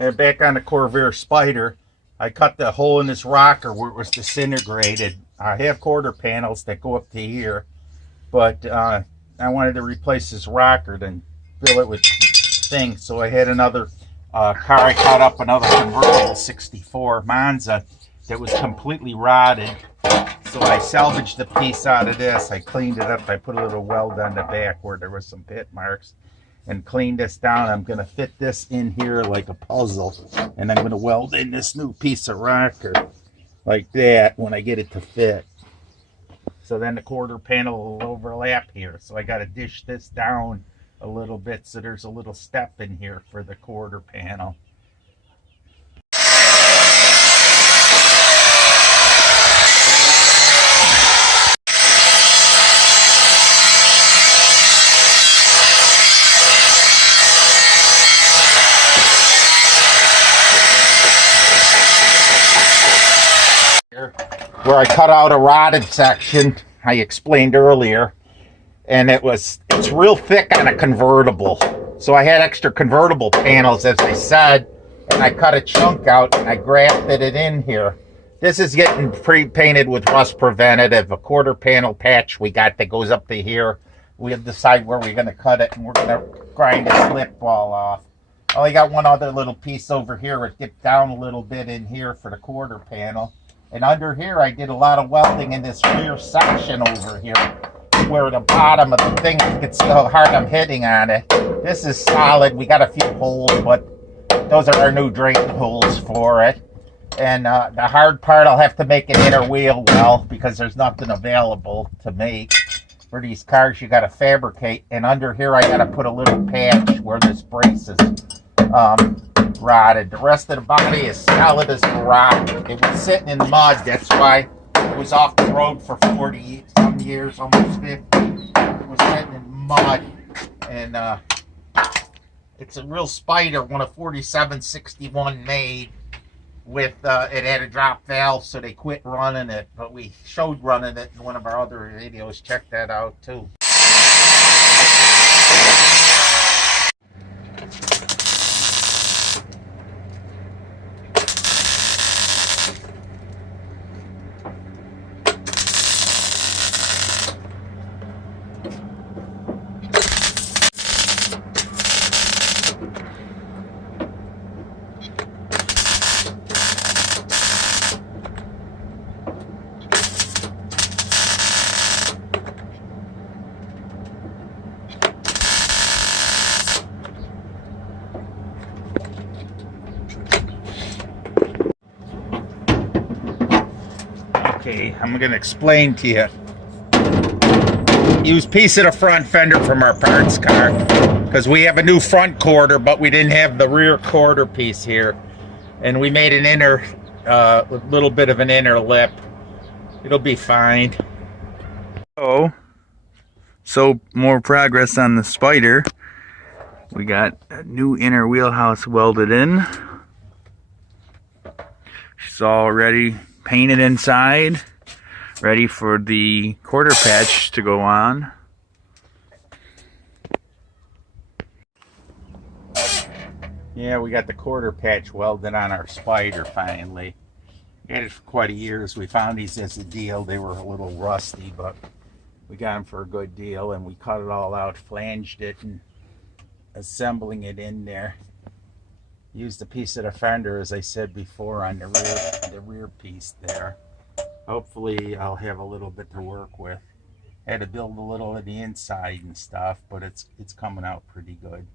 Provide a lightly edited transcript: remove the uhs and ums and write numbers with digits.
And back on the Corvair Spyder, I cut the hole in this rocker where it was disintegrated. I have quarter panels that go up to here, but I wanted to replace this rocker and fill it with things. So I had another car I cut up, another convertible 64 Monza that was completely rotted. So I salvaged the piece out of this. I cleaned it up. I put a little weld on the back where there was some pit marks and cleaned this down. I'm going to fit this in here like a puzzle. And I'm going to weld in this new piece of rocker like that when I get it to fit. So then the quarter panel will overlap here. So I got to dish this down a little bit so there's a little step in here for the quarter panel. Where I cut out a rotted section I explained earlier, and it's real thick on a convertible. So I had extra convertible panels, as I said, and I cut a chunk out and I grafted it in here. This is getting pre-painted with rust preventative, a quarter panel patch we got that goes up to here. We'll decide where we're going to cut it, and we're going to grind a slip ball off. I only got one other little piece over here. It dipped down a little bit in here for the quarter panel. And under here, I did a lot of welding in this rear section over here, where the bottom of the thing, you can see how hard I'm hitting on it. This is solid. We got a few holes, but those are our new drain holes for it. And the hard part, I'll have to make an inner wheel well, because there's nothing available to make. For these cars, you got to fabricate. And under here, I got to put a little patch where this brace is rotted. The rest of the body is solid as a rock. It was sitting in mud. That's why it was off the road for 40 some years, almost 50. It was sitting in mud. And it's a real Spyder, one of 4761 made. With it had a drop valve, so they quit running it. But we showed running it in one of our other videos. Check that out too. Okay, I'm going to explain to you. Use piece of the front fender from our parts car, because we have a new front quarter, but we didn't have the rear quarter piece here, and we made an inner, little bit of an inner lip. It'll be fine. So more progress on the Spyder. We got a new inner wheelhouse welded in. She's all ready. Painted inside, ready for the quarter patch to go on. Yeah, we got the quarter patch welded on our Spyder finally. We had it for quite a years. We found these as a deal. They were a little rusty, but we got them for a good deal, and we cut it all out, flanged it, and assembling it in there. Used a piece of the fender, as I said before, on the rear piece there. Hopefully I'll have a little bit to work with. Had to build a little of the inside and stuff, but it's coming out pretty good.